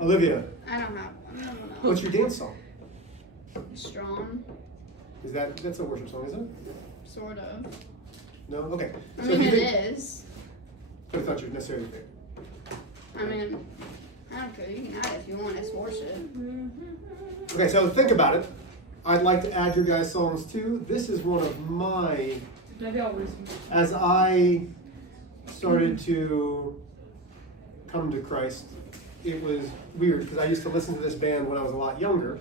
Olivia, I don't have one. No. what's your dance song? Strong. That's a worship song, isn't it? Sort of. No? Okay. I So mean, if you it think, is. but it's not your necessarily favorite. I mean, I don't care. You can add it if you want. It's worship. Okay, so think about it. I'd like to add your guys' songs too. This is one of my, as I started to come to Christ, it was weird because I used to listen to this band when I was a lot younger.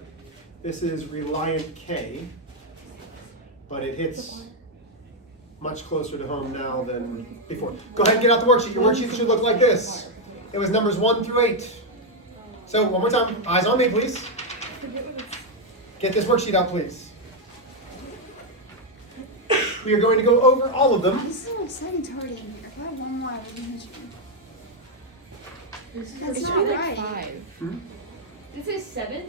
This is Reliant K, but it hits much closer to home now than before. Go ahead and get out the worksheet. Your worksheet should look like this. It was numbers 1 through 8. So one more time, eyes on me, please. Get this worksheet out, please. We are going to go over all of them. This is so exciting to already in here. If I had one more, I wouldn't hit you. That's It not should be right. like 5. Hmm? This is 7?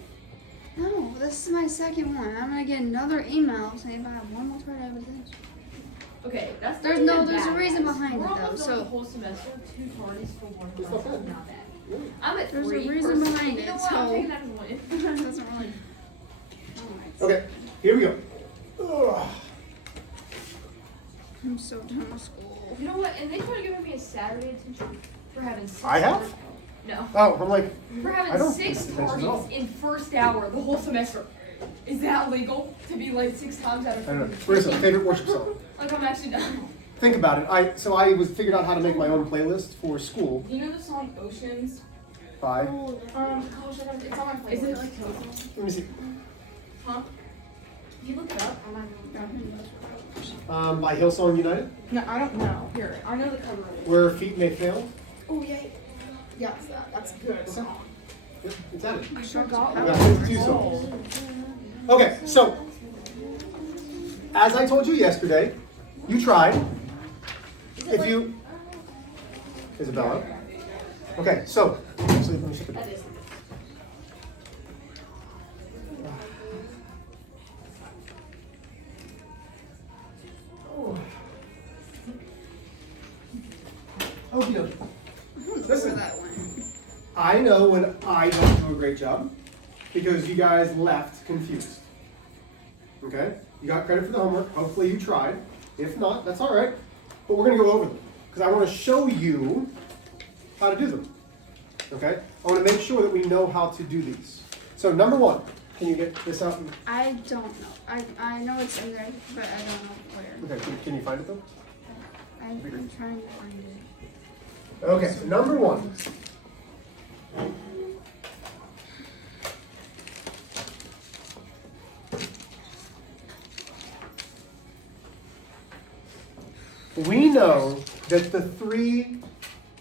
No, this is my second one. I'm gonna get another email saying if I have one more try, I would hit you. Okay, that's There's not no- even there's a bad, reason guys. behind We're it, though, almost so- done the whole semester. 2 parties for 1 It's class. not bad. Not bad. Really? I'm at There's a 3. reason personally. behind You know it, what? I'm so- taking that as a win. It doesn't really. Oh, Okay, here we go. Ugh. I'm so done with school. You know what? And they started giving me a Saturday attention for having 6. I have? No. Oh, I'm like, For I having don't 6 think that's at all. parties in first hour the whole semester. Is that legal to be late 6 times out of I don't know. 50? Where's the favorite worship song? Like I'm actually done. Think about it. I figured out how to make my own playlist for school You know the song Oceans? by, Gosh, it's on my playlist. Is it like Total? let me see, Huh? Can you look it up? by Hillsong United, No, I don't know. Here, I know the cover of it. Where Feet May Fail. Oh yeah. Yeah, it's that. That's a good song. It's that. I forgot I got 2 songs. Okay, so, as I told you yesterday, you tried. If you, Isabella. Okay, so, actually, let me ship it. That is. Okie dokie. Listen. That one. I know when I don't do a great job because you guys left confused. Okay? You got credit for the homework. Hopefully you tried. If not, that's all right. But we're going to go over them because I want to show you how to do them. Okay? I want to make sure that we know how to do these. So number 1, can you get this out? I don't know. I know it's in there, but I don't know where. Okay, can you find it though? I'm trying to find it. Okay, so number 1. We know that the 3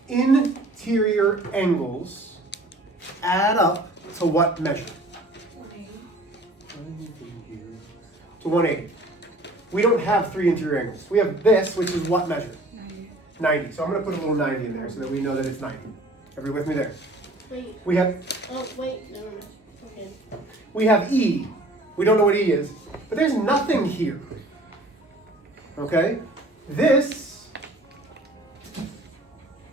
interior angles add up to what measure? To 180. We don't have 3 interior angles. We have this, which is what measure? 90. So I'm going to put a little 90 in there so that we know that it's 90. Everybody with me there? Wait. We have Oh, wait. No. Okay. we have E. We don't know what E is, but there's nothing here. Okay? This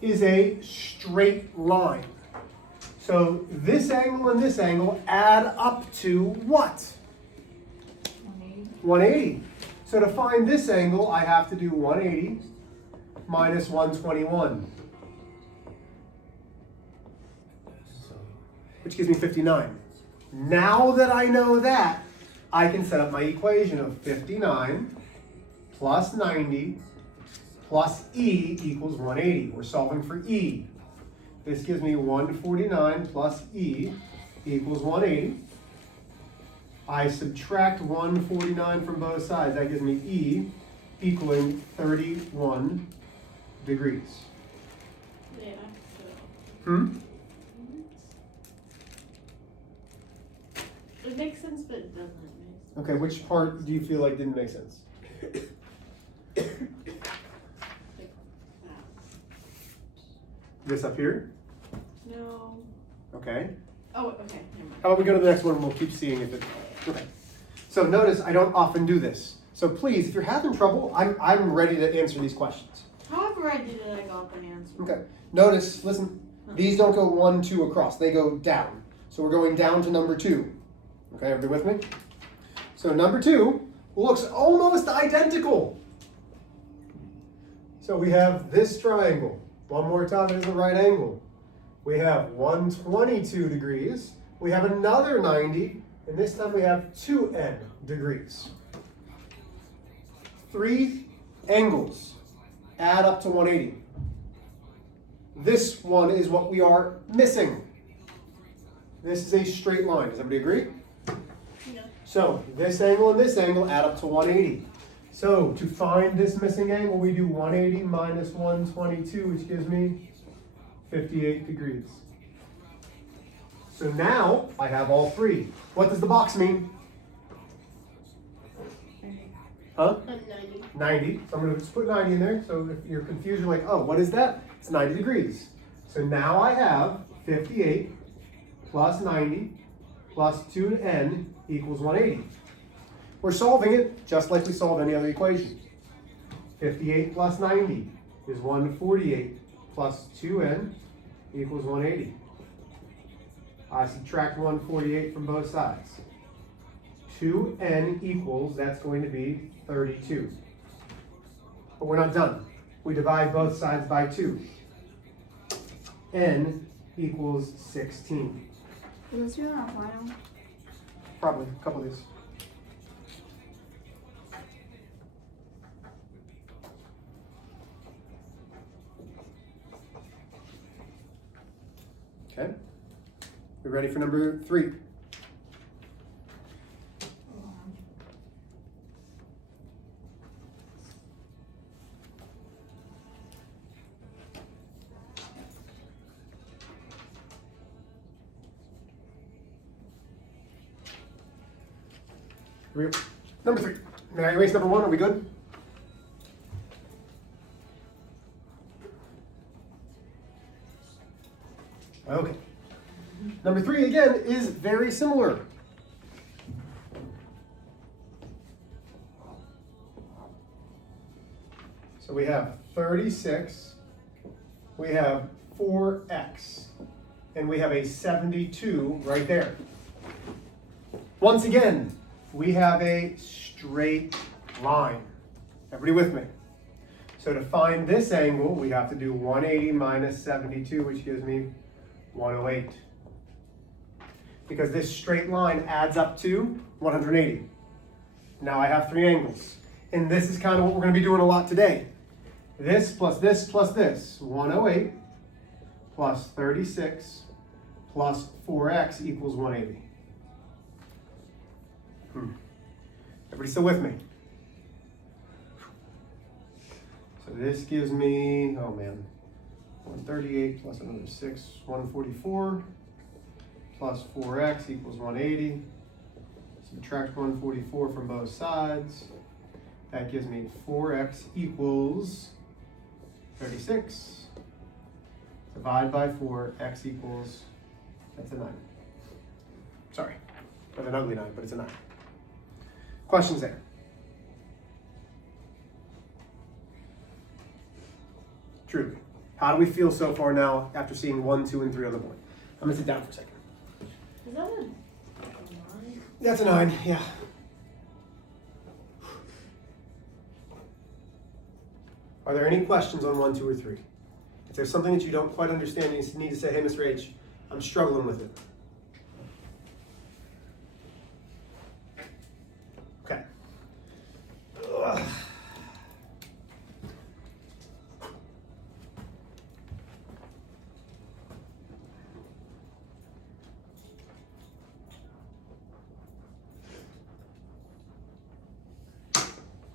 is a straight line. So this angle and this angle add up to what? 180. So to find this angle, I have to do 180 minus 121. Which gives me 59. Now that I know that, I can set up my equation of 59 plus 90 plus E equals 180. We're solving for E. This gives me 149 plus E equals 180. I subtract 149 from both sides. That gives me E equaling 31 degrees. Yeah. Hmm? It makes sense, but it doesn't make sense. Okay, which part do you feel like didn't make sense? Like that. This up here? No. Okay. Oh, okay. Never mind. How about we go to the next one and we'll keep seeing if it. Okay. So notice I don't often do this. So please, if you're having trouble, I'm ready to answer these questions. However I did it, I got the answer. Okay. Notice, listen, These don't go 1, 2 across. They go down. So we're going down to number 2. Okay, everybody with me? So number 2 looks almost identical. So we have this triangle. One more time, it is a right angle. We have 122 degrees. We have another 90, and this time we have 2n degrees. 3 angles add up to 180. This one is what we are missing. This is a straight line. Does everybody agree? Yeah. So this angle and this angle add up to 180. So to find this missing angle, we do 180 minus 122, which gives me 58 degrees. So now I have all 3. What does the box mean? Huh? 90. 90. So I'm going to just put 90 in there. So if you're confused, you're like, oh, what is that? It's 90 degrees. So now I have 58 plus 90 plus 2n equals 180. We're solving it just like we solve any other equation. 58 plus 90 is 148 plus 2n equals 180. I subtract 148 from both sides. 2n equals, that's going to be 32. But we're not done. We divide both sides by 2. N equals 16. Will this be on our final? Probably a couple of these. Okay. We ready for number 3? Number 3. May I erase number 1? Are we good? Okay. Number 3 again is very similar. So we have 36, we have 4x, and we have a 72 right there. Once again, we have a straight line. Everybody with me? So to find this angle, we have to do 180 minus 72, which gives me 108. Because this straight line adds up to 180. Now I have 3 angles. And this is kind of what we're going to be doing a lot today. This plus this plus this. 108 plus 36 plus 4x equals 180. Everybody still with me? So this gives me, oh man, 138 plus another 6, 144 plus 4x equals 180. Subtract 144 from both sides. That gives me 4x equals 36. Divide by 4, x equals, that's a 9. Sorry, that's an ugly 9, but it's a 9. Questions there? Truly. How do we feel so far now after seeing 1, 2, and 3 on the board? I'm going to sit down for a second. Is that a 9? That's a 9, yeah. Are there any questions on 1, 2, or 3? If there's something that you don't quite understand, you need to say, hey, Mr. H, I'm struggling with it. Okay. Ugh.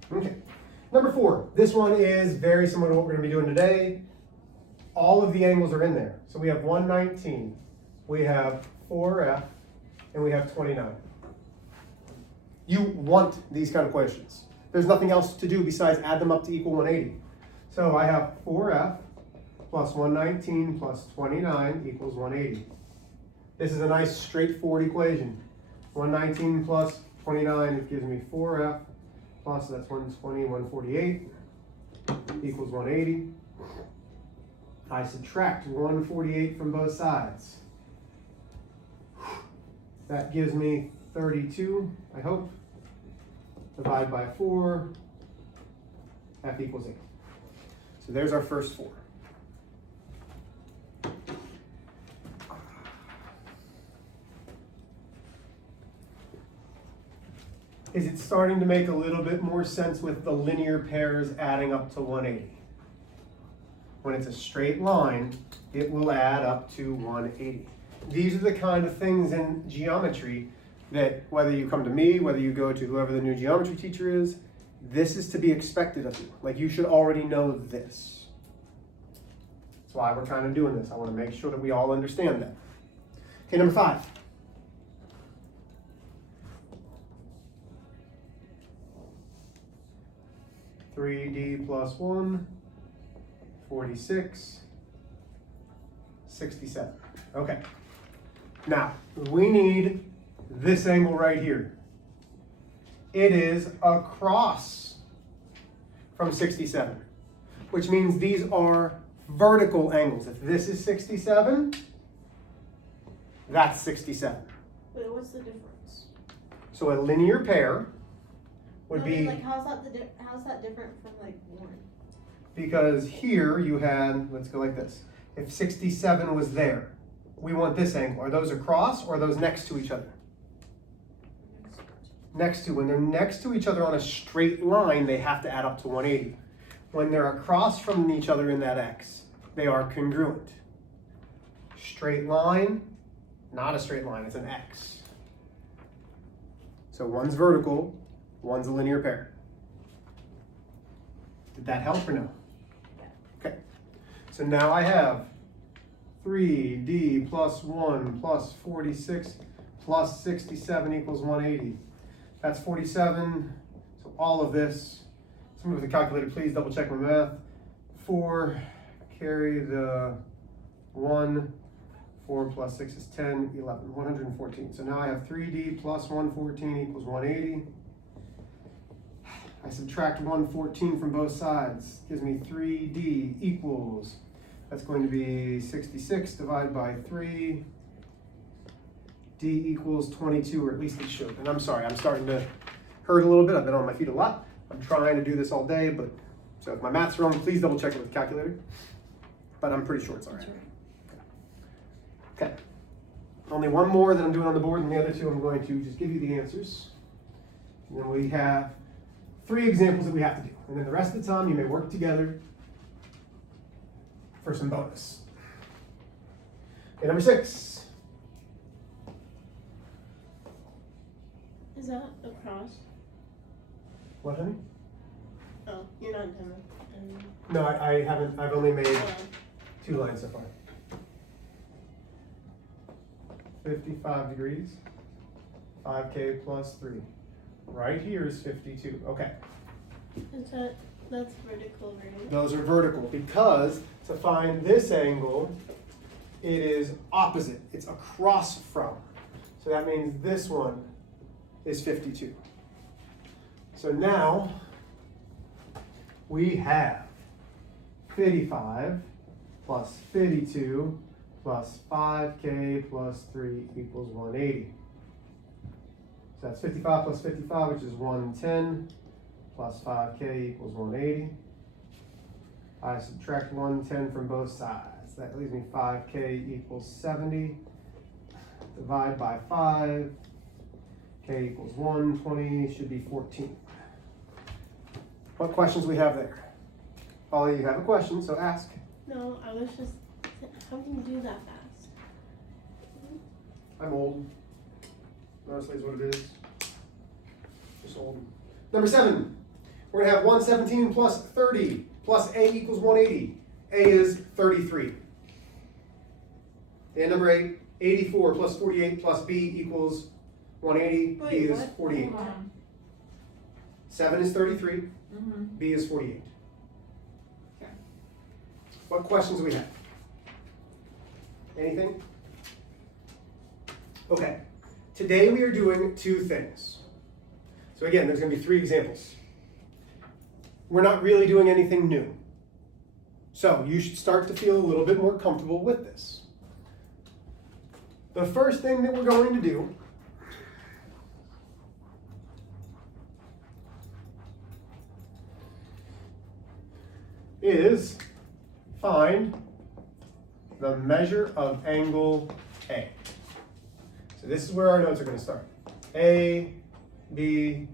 Okay. Number 4. This one is very similar to what we're going to be doing today. All of the angles are in there. So we have 119, we have 4f, and we have 29. You want these kind of questions. There's nothing else to do besides add them up to equal 180. So I have 4f plus 119 plus 29 equals 180. This is a nice straightforward equation. 119 plus 29, it gives me 4f plus, that's 120, 148 equals 180. I subtract 148 from both sides. That gives me 32, I hope. Divide by 4, f equals 8. So there's our first 4. Is it starting to make a little bit more sense with the linear pairs adding up to 180? When it's a straight line, it will add up to 180. These are the kind of things in geometry that whether you come to me, whether you go to whoever the new geometry teacher is, this is to be expected of you. Like you should already know this. That's why we're kind of doing this. I want to make sure that we all understand that. Okay, number 5. (3d plus 1), 46, 67. Okay. Now, we need this angle right here. It is across from 67, which means these are vertical angles. If this is 67, that's 67. Wait, what's the difference? So a linear pair would be, like how's that different from like 1? because here you had, let's go like this. If 67 was there, we want this angle. Are those across or are those next to each other? Next to. When they're next to each other on a straight line, they have to add up to 180. When they're across from each other in that x, they are congruent. Straight line, not a straight line, it's an x. So one's vertical, one's a linear pair. Did that help or no? Okay. So now I have 3d plus 1 plus 46 plus 67 equals 180. That's 47. So all of this. Somebody with a calculator, please double check my math. 4, carry the 1. 4 plus 6 is 10, 11, 114. So now I have 3d plus 114 equals 180. I subtract 114 from both sides. Gives me 3d equals, that's going to be 66 divided by 3. d equals 22, or at least it should. And I'm sorry, I'm starting to hurt a little bit. I've been on my feet a lot. I'm trying to do this all day, but so if my math's wrong, please double check it with the calculator. But I'm pretty sure it's all right. Okay. Only one more that I'm doing on the board, and the other two I'm going to just give you the answers. And then we have 3 examples that we have to do. And then the rest of the time you may work together for some bonus. Okay, number 6. Is that across? What, honey? Oh, you're not done. No, I haven't. I've only made 2 lines so far. 55 degrees, 5k plus 3. Right here is 52. Okay. That's vertical, right? Those are vertical because to find this angle, it is opposite. It's across from. So that means this one is 52. So now we have 55 plus 52 plus 5k plus 3 equals 180. So that's 55 plus 55, which is 110, plus 5k equals 180. I subtract 110 from both sides. That leaves me 5k equals 70. Divide by 5. K equals 1, 20 should be 14. What questions we have there? All of you have a question, so ask. No, I was just, how can you do that fast? I'm old. Honestly is what it is. Just old. Number 7. We're going to have 117 plus 30 plus A equals 180. A is 33. And number 8, 84 plus 48 plus B equals 180. Wait, B is what? 48. Hold on. 7 is 33. Mm-hmm. B is 48. Okay. What questions do we have? Anything? Okay. Today we are doing 2 things. So again, there's going to be 3 examples. We're not really doing anything new. So you should start to feel a little bit more comfortable with this. The first thing that we're going to do is find the measure of angle A. So this is where our notes are going to start. A, B,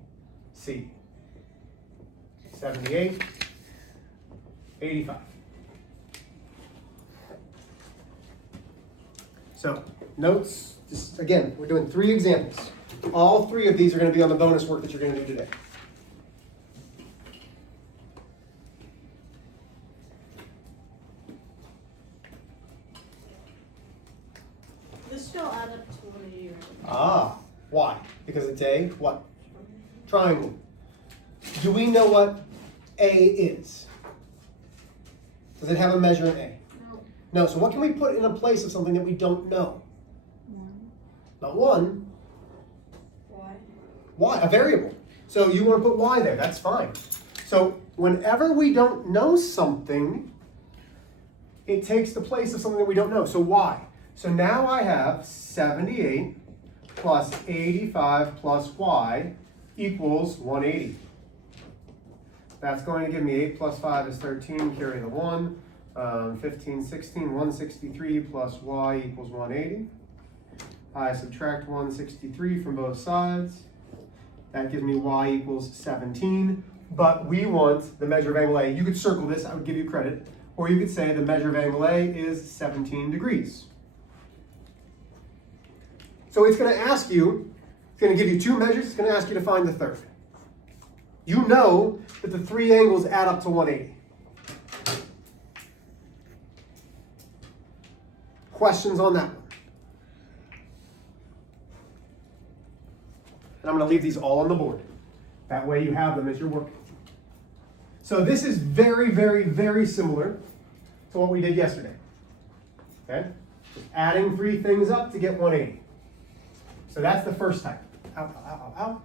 C. 78, 85. So notes, just again, we're doing 3 examples. All 3 of these are going to be on the bonus work that you're going to do today. This still add up to 180, right? Ah, why? Because it's a what? Triangle. Do we know what A is? Does it have a measure in A? No. So what can we put in a place of something that we don't know? 1. Not 1. Why? Y, a variable. So you want to put y there, that's fine. So whenever we don't know something, it takes the place of something that we don't know. So y. So now I have 78 plus 85 plus y equals 180. That's going to give me 8 plus 5 is 13, carry the 1. 15, 16, 163 plus y equals 180. I subtract 163 from both sides. That gives me y equals 17. But we want the measure of angle A. You could circle this, I would give you credit. Or you could say the measure of angle A is 17 degrees. So it's going to ask you, it's going to give you 2 measures, it's going to ask you to find the third. You know that the 3 angles add up to 180. Questions on that one? And I'm going to leave these all on the board. That way you have them as you're working. So this is very, very, very similar to what we did yesterday. Okay? Just adding 3 things up to get 180. So that's the first type. Out, out, out, out.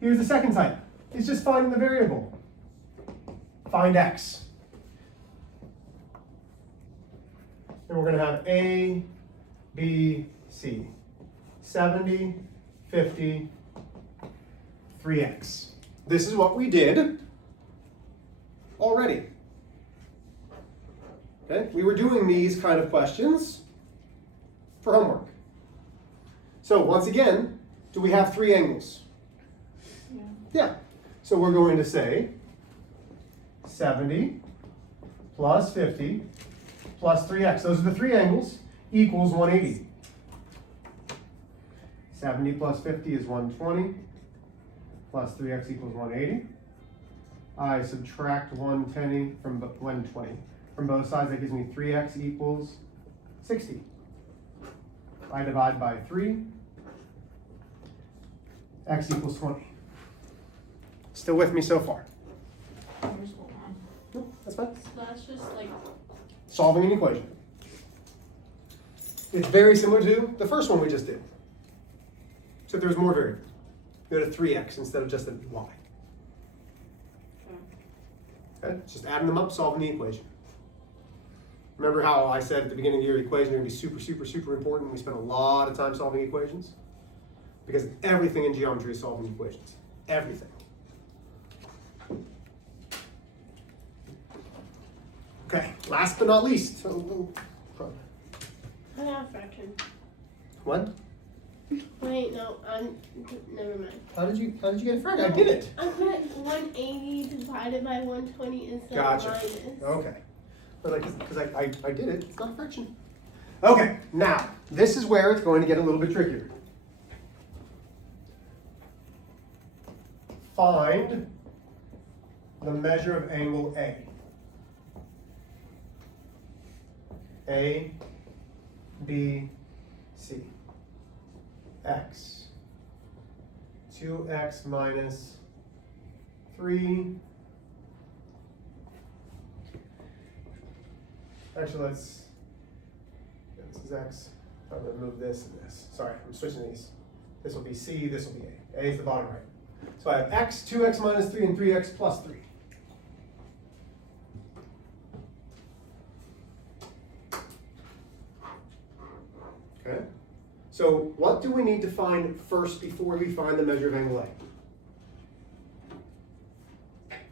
Here's the second type. It's just finding the variable. Find x. And we're going to have A, B, C. 70, 50, 3x. This is what we did already. Okay? We were doing these kind of questions for homework. So once again, do we have 3 angles? Yeah. So we're going to say 70 plus 50 plus 3x. Those are the 3 angles equals 180. 70 plus 50 is 120 plus 3x equals 180. I subtract 120 from 120 from both sides. That gives me 3x equals 60. I divide by 3. X equals 20. Still with me so far? Nope, that's fine. So that's just like, Solving an equation. It's very similar to the first one we just did. Except there's more variables. Go to 3x instead of just a y. Okay? It's just adding them up, solving the equation. Remember how I said at the beginning of the year, equations are going to be super, super, super important. We spend a lot of time solving equations. Because everything in geometry is solving equations. Everything. Okay, last but not least. I got a fraction. What? Wait, no, never mind. How did you get a fraction? I did it. I put 180 divided by 120 instead Gotcha. of minus. Okay. But because I did it, it's not a fraction. Okay, now, this is where it's going to get a little bit trickier. Find the measure of angle A. A, B, C. X. 2x minus 3. Actually, this is x. I'm going to move this and this. Sorry, I'm switching these. This will be C, this will be A. A is the bottom right. So I have x, 2x minus 3, and 3x plus 3. Okay? So what do we need to find first before we find the measure of angle A?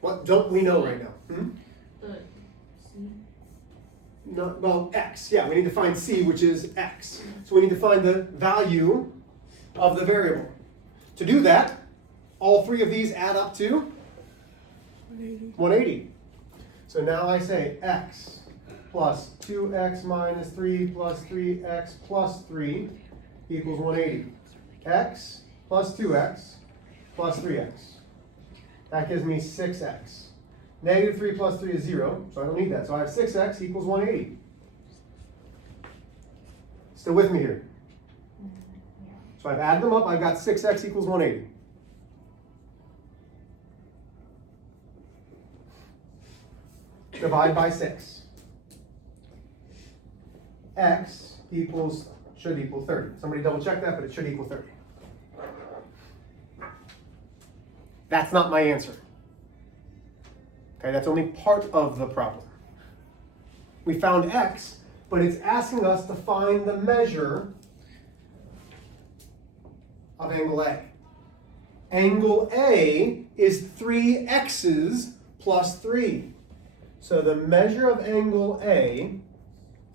What don't we know right now? No, well, x. Yeah, we need to find c, which is x. So we need to find the value of the variable. To do that, all three of these add up to 180. So now I say x plus 2x minus 3 plus 3x plus 3 equals 180. X plus 2x plus 3x. That gives me 6x. Negative 3 plus 3 is 0, so I don't need that. So I have 6x equals 180. Still with me here? So I've added them up. I've got 6x equals 180. Divide by 6. X should equal 30. Somebody double check that, but it should equal 30. That's not my answer. Okay, that's only part of the problem. We found x, but it's asking us to find the measure of angle A. Angle A is 3 x's plus 3. So the measure of angle A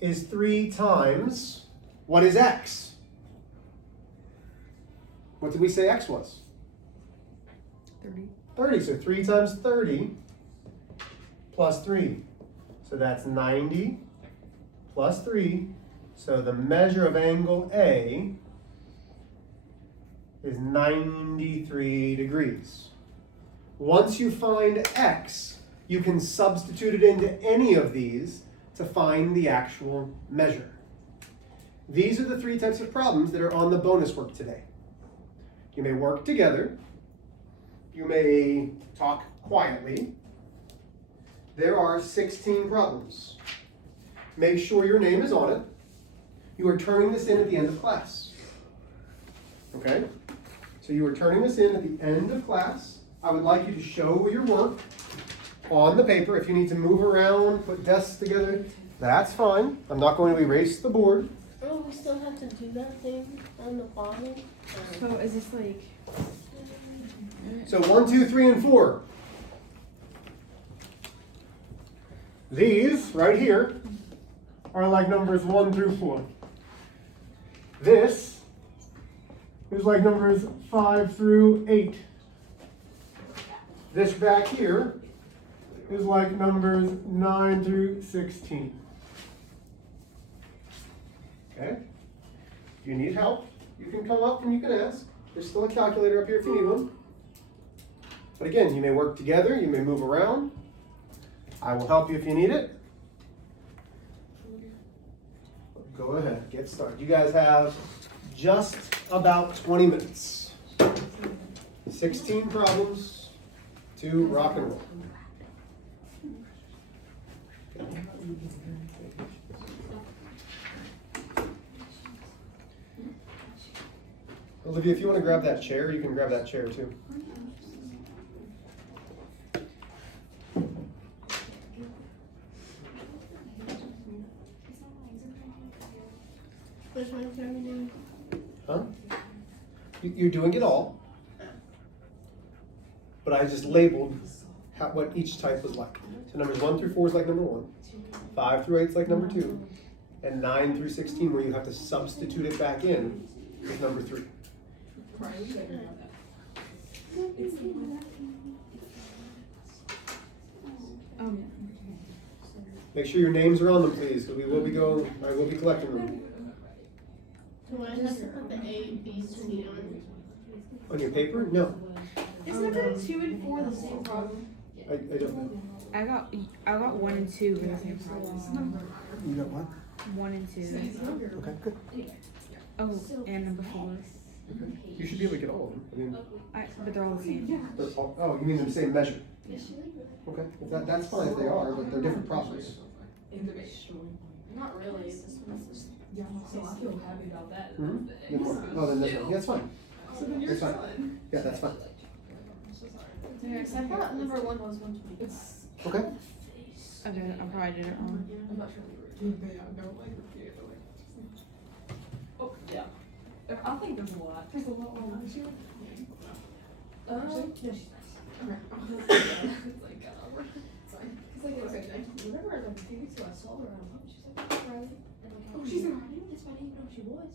is 3 times, what is x? What did we say x was? 30. So 3 times 30 plus 3. So that's 90 plus 3. So the measure of angle A is 93 degrees. Once you find x, you can substitute it into any of these to find the actual measure. These are the 3 types of problems that are on the bonus work today. You may work together. You may talk quietly. There are 16 problems. Make sure your name is on it. You are turning this in at the end of class. Okay? So you are turning this in at the end of class. I would like you to show your work on the paper. If you need to move around, put desks together, that's fine. I'm not going to erase the board. Oh, we still have to do that thing on the bottom? So is this like... So 1, 2, 3, and 4. These right here are like numbers 1 through 4. This is like numbers 5 through 8. This back here is like numbers 9 through 16. Okay? If you need help, you can come up and you can ask. There's still a calculator up here if you need one. But again, you may work together, you may move around. I will help you if you need it. Go ahead, get started. You guys have just about 20 minutes. 16 problems to rock and roll. Olivia, if you want to grab that chair, you can grab that chair too. Which one are we doing? Huh? You're doing it all, but I just labeled what each type was like. So numbers 1 through 4 is like number 1, 5 through 8 is like number 2, and 9 through 16, where you have to substitute it back in, is number 3. Make sure your names are on them, please, because I will be collecting them. Do I have to put the A, B, C on? On your paper? No. Is number 2 and 4 the same problem? I don't know. I got 1 and 2 for the same problem. You got what? 1 and 2. Okay, good. Oh, and number 4. Okay. You should be able to get all of them. But they're all the same. Oh, you mean the same measure? Okay, that's fine if they are, but they're different problems. Not really. This one's just... So I feel happy about that. Oh, then this one. Yeah, that's fine. That's fine. Yeah, that's fine. Yeah, 'cause I thought number 1 was 120. Okay. Okay, I probably did it wrong. I'm not sure. I think there's a lot. There's a lot more than she would. No, she's nice. Okay. It's like, sorry. It's like, whenever, like, a few weeks ago, I saw her around home, she's like, oh, Riley. And like, Oh, she's in Riley? Yes, but I didn't even know she was.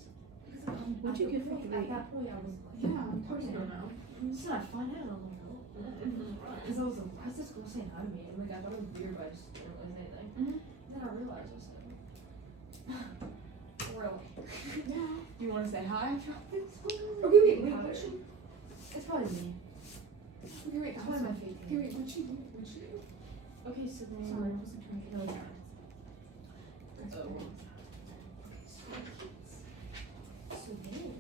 Because, What'd you get for the at that point, I was like, Yeah, I'm talking to her now. So I find out, I'm like, oh. Because I was like, why is this girl saying hi to me? And like, I thought it was weird, but I just didn't realize anything. And then I realized, I was like, really? Yeah. You want to say hi? Okay, wait, what should... It's probably me. Okay, wait, it's probably my fake name. Okay, wait, what'd she do? Okay, so then... Sorry, I wasn't trying to get another So then...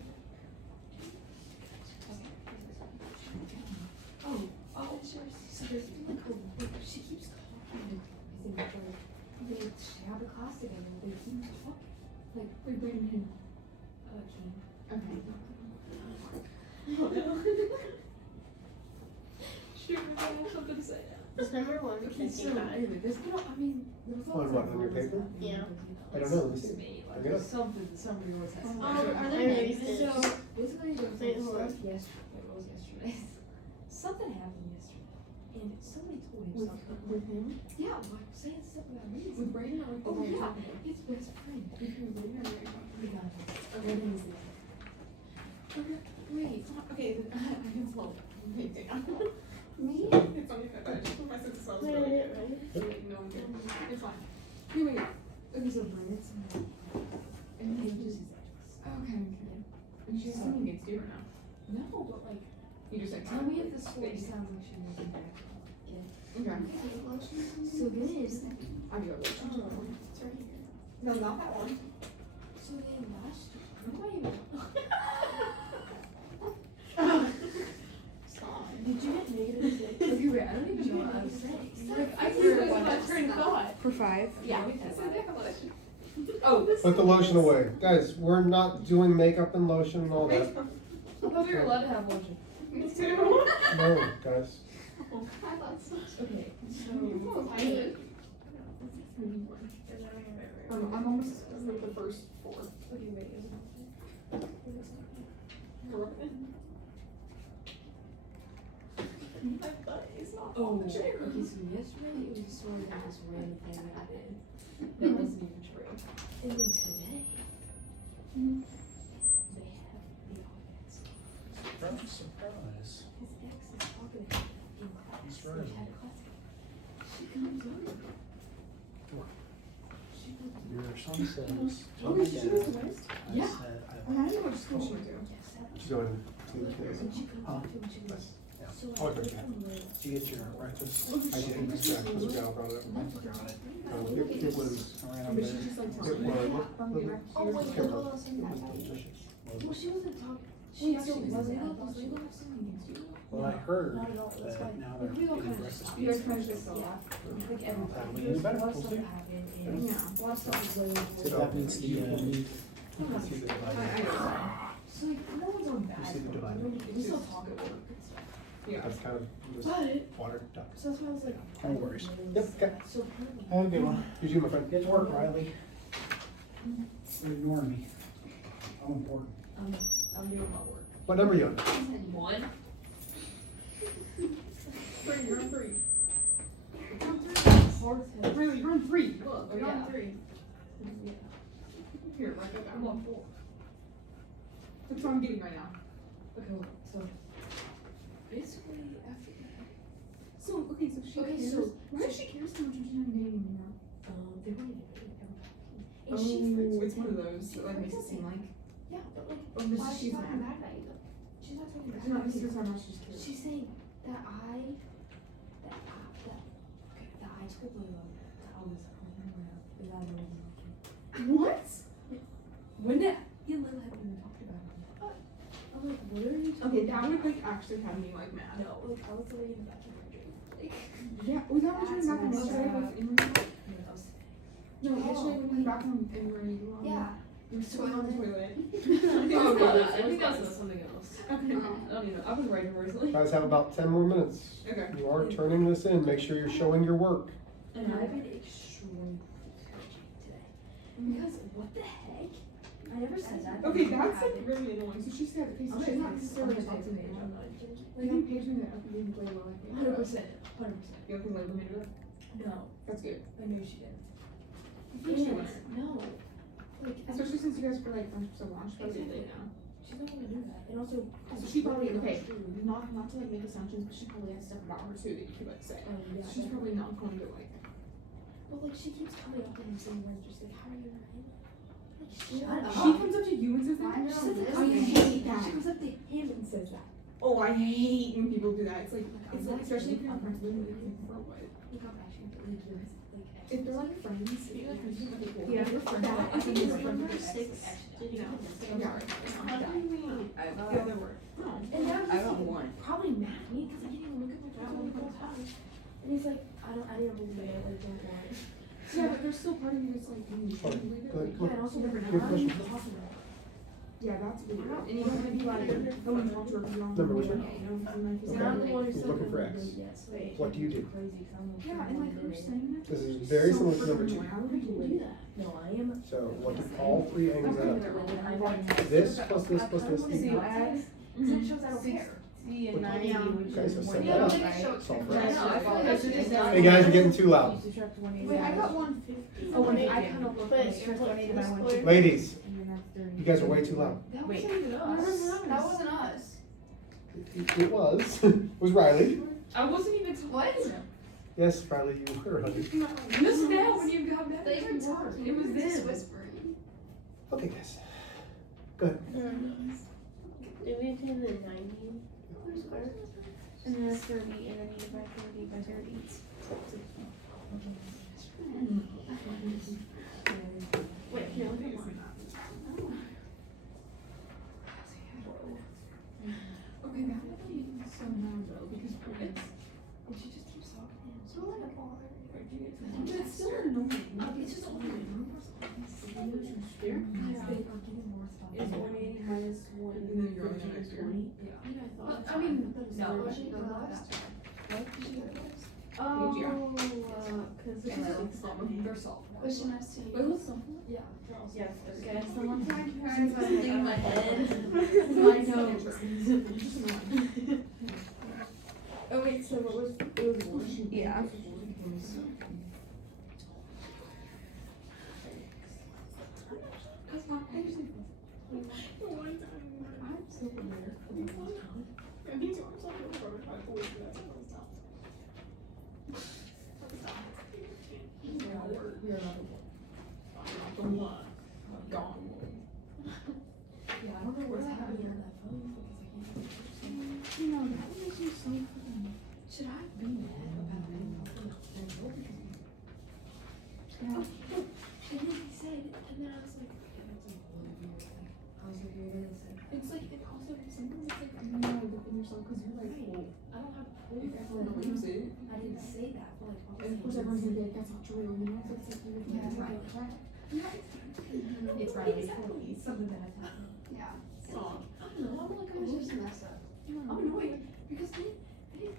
Oh, sure. So there's like she keeps calling me. They have a class together. They keep talking. Like, we're bringing him. King. Okay. Shoot, I have something to say now. Just remember one. Okay, so anyway, there's no, I mean, there was On what, on your paper? Yeah. I don't know, let me see. Like, Bring it up. there's something that somebody always has. Are So, there names? basically, there was Wait, like hold on. stuff yesterday. What was yesterday? Something happened yesterday, and somebody told him something. With him? Yeah, like saying stuff about me. With Brayden or with the Oh guy yeah, talking to? his best friend. Between Brayden or Brayden? The guy. What name is it? Okay, wait. Okay, I can slow. Wait, damn. Me? It's on your head. I just put my sense of Wait, really. right? No, I'm good. It's fine. Wait, wait. Okay, so Brandon and he just his address. Okay, okay. And she's assuming it's you or no? No, but like, You just like, tell me if this story sounds like she was in back. Okay. So then, I'll be over there. it's right here. No, not that one. So then last year, what do I even? Stop. Did you get negative six? Okay, wait, I don't even know what I was saying. Like, I Stop. hear my train of thought. For 5. Yeah, That's that's a it. declaration. Oh, Put the lotion away. Guys, we're not doing makeup and lotion and all that. I thought we were allowed to have lotion. Me too. No, guys. I thought so. Okay, so. I did. I'm almost with the first 4. Okay, wait, is it? My butt is not Oh, on the okay, chair. so yesterday it was just sort of this random thing that I did that wasn't even true. And then today, they have the audience. Surprise. His ex is talking to him in class. He's They right. had class. She comes over. What? She goes, Your son says. Oh, I she said, was nice. Yeah. I I don't know what school she do. yes, that She's going to the kids. And she comes up to him and she goes, Yeah. so Oh, I okay. took him with. Did you get your breakfast? I didn't extract this gal brought it up. I forgot it. It was, I ran over But she there. just like it talking. was, Oh, wait, it hold was delicious. Well, she wasn't talking. She Wait, actually so wasn't. Lego- I thought she Lego was something against you. Well, I heard Not at all, that's that fine. now Like, they're we all getting kind of breakfast just. You guys pizza. kind of just go Yeah. off. Like everybody. That'll be better. A lot of We'll stuff see. happened and Yeah. a lot of stuff was really. So that means the, need. See the I divider. know. So like, no one's on bad. see the terms. divider? We still talk at work and stuff. Yeah. That's kind of just But, watered down. so that's why I was like. No worries. Yep, okay. So apparently. Have a good one. You too, my friend. Get to work, Riley. You're ignoring me. I'm important. I'm doing my work. What number are you on? 1. Wait, you're on 3. Hard to. Really, you're on 3. Look, Oh, you're yeah. on 3. Yeah. Here, write that I'm down. on 4. That's what I'm getting right now. Okay, well, so. Basically, after that. So, okay, so she Okay, cares. so- Why does she care so much when she's not dating me now? They weren't even dating, they were talking. And Oh, she flirts with it's one him. of those that like makes it seem like. Yeah, but like, Oh, but why is she she's talking mad. bad about you though? She's not talking bad She's not about you. serious how much she's curious. She's saying that I told the I was without knowing him. What? When did you and Lil haven't even talked about it? I'm like, what are you talking Okay, about? that would like actually have me like mad. No, like I was already in the bathroom drinking. Like, Yeah, was that what you were back in That's yesterday messed with Emery? no, that was No, yesterday when we were back in Emery. You were still on the toilet. Oh god, I think that was something else. Okay. I don't even know. I was writing recently. Guys have about 10 more minutes. Okay. You are turning this in. Make sure you're showing your work. And I've been extremely encouraging today. Because what the heck? I I never said that. Okay, that's like really annoying. So she said, okay, so she's not necessarily talking to me. Like, you page me that up and play well, I think. 100%. You don't think Labor made it up? No, That's good. I knew she didn't. She went. No. Like, Especially since you guys were like friends for so long, she probably did Exactly. it now. she's not gonna do that. And also, So she probably, okay, not to like make assumptions, but she probably has stuff about her too that you could like say. yeah, She's probably not going to like. But like, she keeps coming up and saying words just like, how are you not in? Like, She shut up. comes up to you and says that. I know She says this that. I is- hate that. She comes up to him and says that. Oh, I hate when people do that. It's like, especially if you're not friends with them, like, for what? Like, I'm actually like, you're like, If they're like friends, if you're like friends, you're like, Yeah. you're friends. That, I think you're it's friends. number 6. No. Yeah. How do you mean? The other word. No. And now I he's got like, one. probably mad at me because I can't even look at my phone the whole time. And he's like, I didn't believe it, like, don't worry. Yeah, but there's still part of you that's like, you Sorry. believe it. Go ahead, Like, come Yeah, and also never know. Good How are you question. talking about it? yeah, that's weird. And you don't want to be like, oh, you want to, or you don't Number want which to, one? you know, something like Okay. And I'm the one who's He's so looking for X. Yes. Wait. What do you do? Crazy, 'cause I'm the Yeah, and like you're saying that. This is very so similar to number freaking 2. How would you do that? No, I am. So what do all 3 angles add up to? This plus this plus this So you equals. add Because it shows I don't care. 60 and 90, which Okay, is so set 180, that up. right? Solve for I X. know, I feel like I should just Hey guys, you're getting too loud. You subtract 180. Wait, I got 150. Oh, when I 180. kind of look But like it's Subtract 180 by this 150. Ladies, And then that's 30. you guys are way too loud. that Wait. wasn't even us. That wasn't us. It was. It was Riley. I wasn't even What? Yes, Riley, you were, honey. Just now when you got that. They were talking. It was just them. whispering. Okay, guys. Go ahead. Do we do the 90 square? And then that's 30, and then you divide 30 by 30. Wait, here, look at mine. Okay, that would be so mad though, because it's, And she just keeps talking. So let it bother. but it's still annoying. It's just annoying. Here? Guys, they are getting more stuff. Is 180 minus 1 And then you're only is next year. 20? Yeah. I mean, No. she go last. Oh, Yeah. because this is like sophomore. They're sophomore. Which semester? Wait, who's sophomore? Yeah. they're all Yes, sophomores. okay. So one time Sorry, parents sorry, are leaving my sorry. head. I know. Oh wait, so what was, it was one? Yeah. Cause I usually. One time, I'm so weird. And these are so weird, I always do that all the time. You're not The one. Gone. Yeah, I don't know what's happening on that phone because I can't. You know, that makes me so funny. Should I be mad about being public? And then he said, and then I was like, yeah, that's like really weird. Like, I was like, you're gonna say. It's like, it also, sometimes it's like, You know, within yourself, cause you're like, well, I don't have proof. if everyone believes it, I didn't say that, but like, and of course everyone's gonna be like, that's not true, you know, so it's like, you're Yeah, like, right. right. It's right, exactly, something that has happened. Yeah. Stop. I don't know, I'm like, It was just messed up. I'm annoyed because I didn't,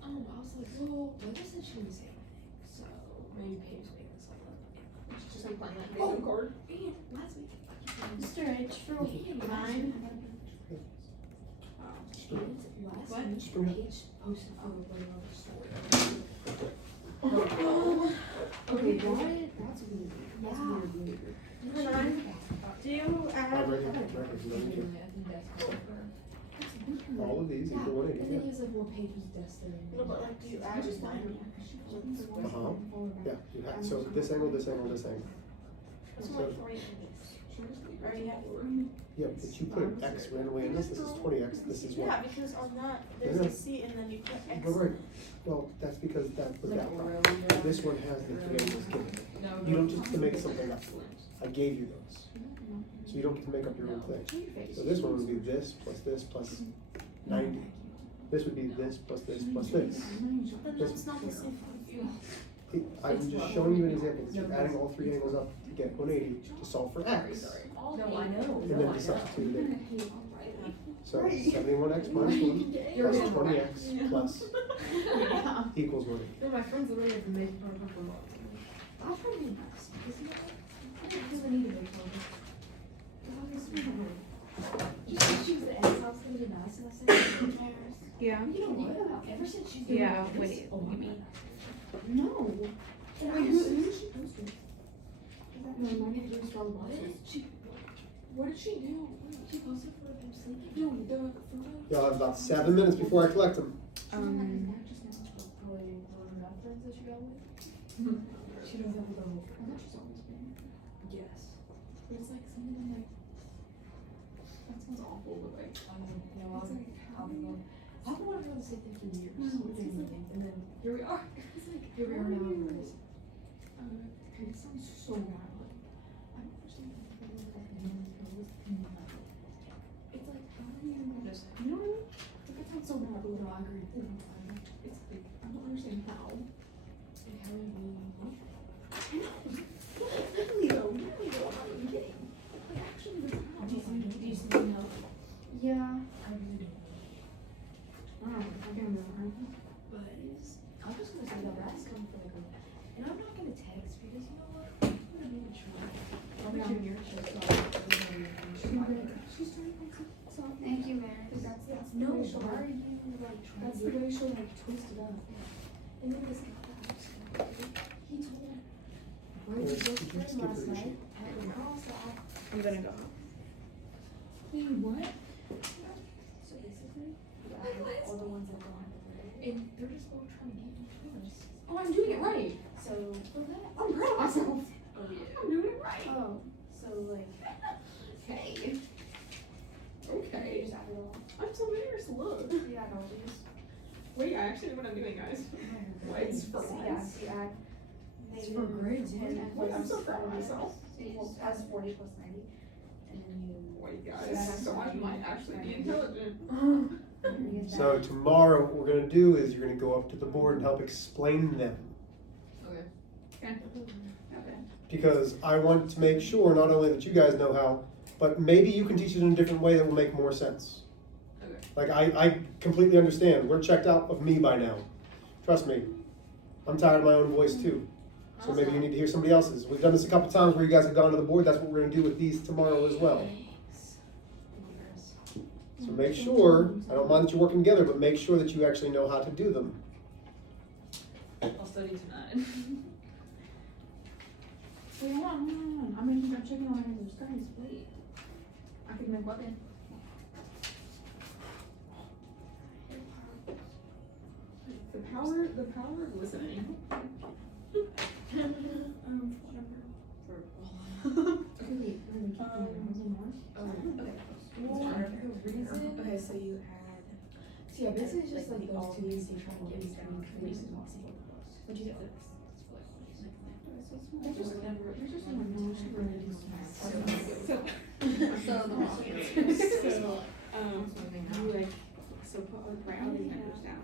I was like, well, Weather said she wouldn't say anything, so maybe Paige made this like, She's just like playing that Oh. video card. and last week, I keep Mr. H for mine. last What? week, Spring it. Paige posted for like another story. Okay, that's weird. That's Yeah. weird, weird. Do you add? Already, records, no need to. I think that's cool. All of these equal And then 180. he was like, well, Paige was destined. No, but like, do you add just 90? Uh-huh. Yeah, you have, so this angle, this angle, this angle. So So, like 40 Or you have yeah, but you put an X randomly in this is 20X, this is Yeah, what? because on that, there's Yeah. a C and then you put X. Well, right, well, that's because that was that problem. This one has the 3 angles given. You don't just get to make something up. I gave you those. So you don't get to make up your own thing. So this one would be this plus 90. This would be this plus this plus this. But that's not the same for you. I'm just showing you an example, that you're adding all 3 angles up to get 180 to solve for X. No, I know. And then to substitute it in. So 71X minus 1 plus 20X plus equals 180. No, my friends literally have been making fun of her for a long time. I'll try to be nice because you know, because I need to make fun of her. Just she was the ex, I was gonna be nice, and I said, Yeah. you know what? Ever since she's been Yeah, like this, wait, oh you my mean- God. No. And I Wait, was, who did she post it? no, not even doing strong bosses. What did she do? She posted for him sleeping. No, the photo. Y'all have about 7 minutes before I collect them. She's on my back just now. Probably one of her bad friends that she got with. She knows how to go. I thought she's always been. Yes. But it's like something I'm like. That sounds awful, but like. You know, I was like, I've been wanting her to say thing for years. And then here we are. It's like. Here we are now. Whereas, It sounds so bad. Like, I don't understand. It's like, how do you notice? You know what I mean? Like, that sounds so bad, but no, I agree. it's like, I don't understand how. And how do we Literally though, I'm not even kidding. Like, actually, this is how. do you see me help? Yeah. I really don't. I can't remember. But I'm just gonna say that that's coming for like a, and I'm not gonna text because you know what? I'm gonna be try. I'll be junior, so She's trying to fix it. So, Thank you, Mary. that's no, the way she'll, why are you like trying that's to the way she'll like twist it up. And then this guy, he told my Yes, best you friend skip last her, night at the house that I'm gonna go. Wait, what? so basically, all the ones that go on and they're just all trying to get between us. Oh, I'm doing it right. So for that, I'm proud of myself. oh yeah. I'm doing it right. Oh, so like, hey, Okay. just add it all. I'm so embarrassed. Look. You add all these. Wait, I actually know what I'm doing, guys. It's for Yeah, once. so you add. It's for grades. 10 Wait, I'm plus so proud of 40. myself. So you just add 40 plus 90, and then you. Wait, So guys. that's So I fine. might actually be intelligent. you get So that. tomorrow, what we're gonna do is you're gonna go up to the board and help explain them. Okay. Because I want to make sure not only that you guys know how, but maybe you can teach it in a different way that will make more sense. Okay. Like, I completely understand. We're checked out of me by now. Trust me. I'm tired of my own voice too. So maybe you need to hear somebody else's. We've done this a couple times where you guys have gone to the board. That's what we're gonna do with these tomorrow as well. So make sure, I don't mind that you're working together, but make sure that you actually know how to do them. I'll study tonight. Wait, hold on. I'm gonna keep checking on those guys. Wait. I can make weapon. The power of listening. Okay, so you add. So yeah, basically it's just like those two things you trying to get between crease and possible. What'd you get? There's just someone who should really do math. So, So, you like, so put, write all these numbers down.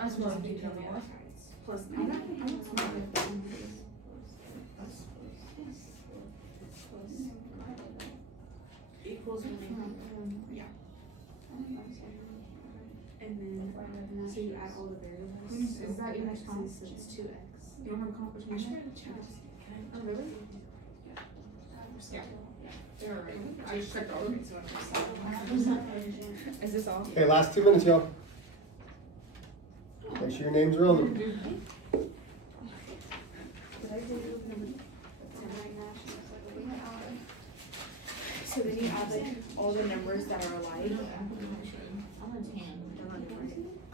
I just want to do it on the other sides. Plus I'm not 90. Equals 1. Yeah. And then, so you add all the variables. Is that your next column? So it's 2x. You don't have a competition? Oh, really? Yeah. They're alright. I just checked all of it, so Is this all? Okay, last 2 minutes, y'all. Make sure your names are on them. Did I do number 10 right now? She was like, we had Algebra. So then you add like all the numbers that are alike.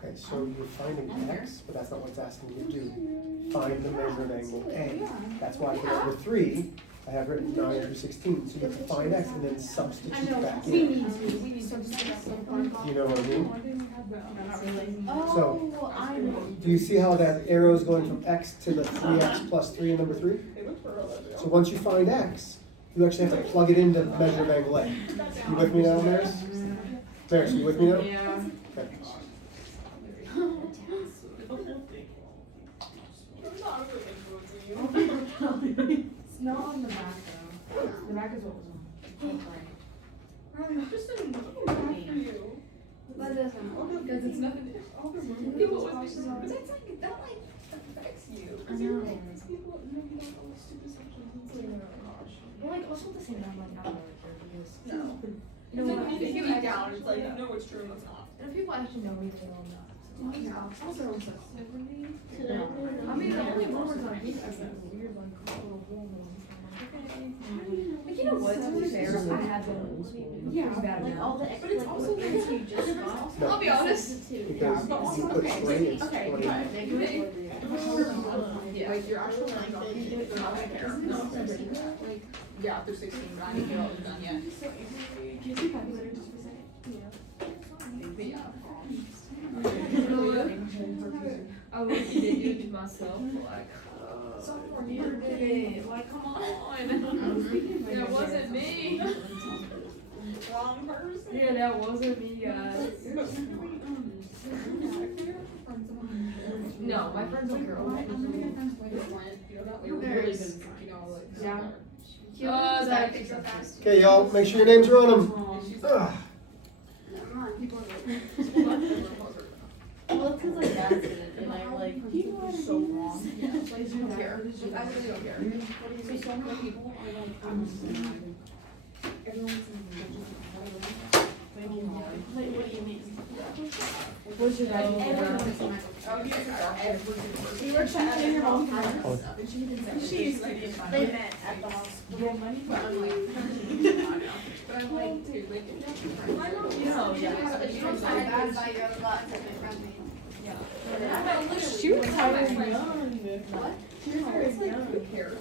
Okay, so you're finding x, but that's not what it's asking you to do. Find the measured angle A. That's why for number 3, I have written 9 through 16. So you have to find x and then substitute back in. You know what I mean? Not really. Oh, I'm. Do you see how that arrow is going from x to the 3x plus 3 in number 3? So once you find x, you actually have to plug it into measure of angle A. You with me now, Maris? Maris, you with me now? Yeah. Okay. It's not on the back though. The back is what was on. Just didn't look for you. That doesn't. Because it's nothing. People always think, but that's like, that like affects you. Because you're like, people making all those stupid assumptions. It's like, oh gosh. But like also at the same time, like I don't know, like No. You know, when you think it down, it's like, no, it's true, and it's not. And if people actually know me, they all know. Also, I mean, Today, the only rumors on these are weird, like, little hormones. Like, you know what, to be fair, I had them. Yeah. Bad like all now. the But it's also like, like, you just got. I'll be honest. Because but also, you put okay, three, it's okay, 20. Yeah. Like, your actual line on you do it, not my hair. No. Yeah, through 16, but I didn't get all of it done yet. But yeah. I was eating myself, like, someone here did it, like, come on. That wasn't me. Wrong person. Yeah, that wasn't me, guys. No, my friend's like girl. You're really good, you know, like. Yeah. That takes so fast. Okay, y'all, make sure your names are on them. Ugh. Never mind. Well, it's 'cause like that's it, and I'm like, do you know what I So mean? wrong. Yeah, like, you don't care. I really don't care. So many people are like, Everyone's like, what do you mean? What's your guys' Oh, you guys are every person. We were chatting your mom. And she didn't say. She used to be. They met at the hospital. But I'm like, but I'm like, dude, like, my mom, you know, yeah. She was I like, got by your lot that my friend made. She was kind of young. What? She was very young. Who cares?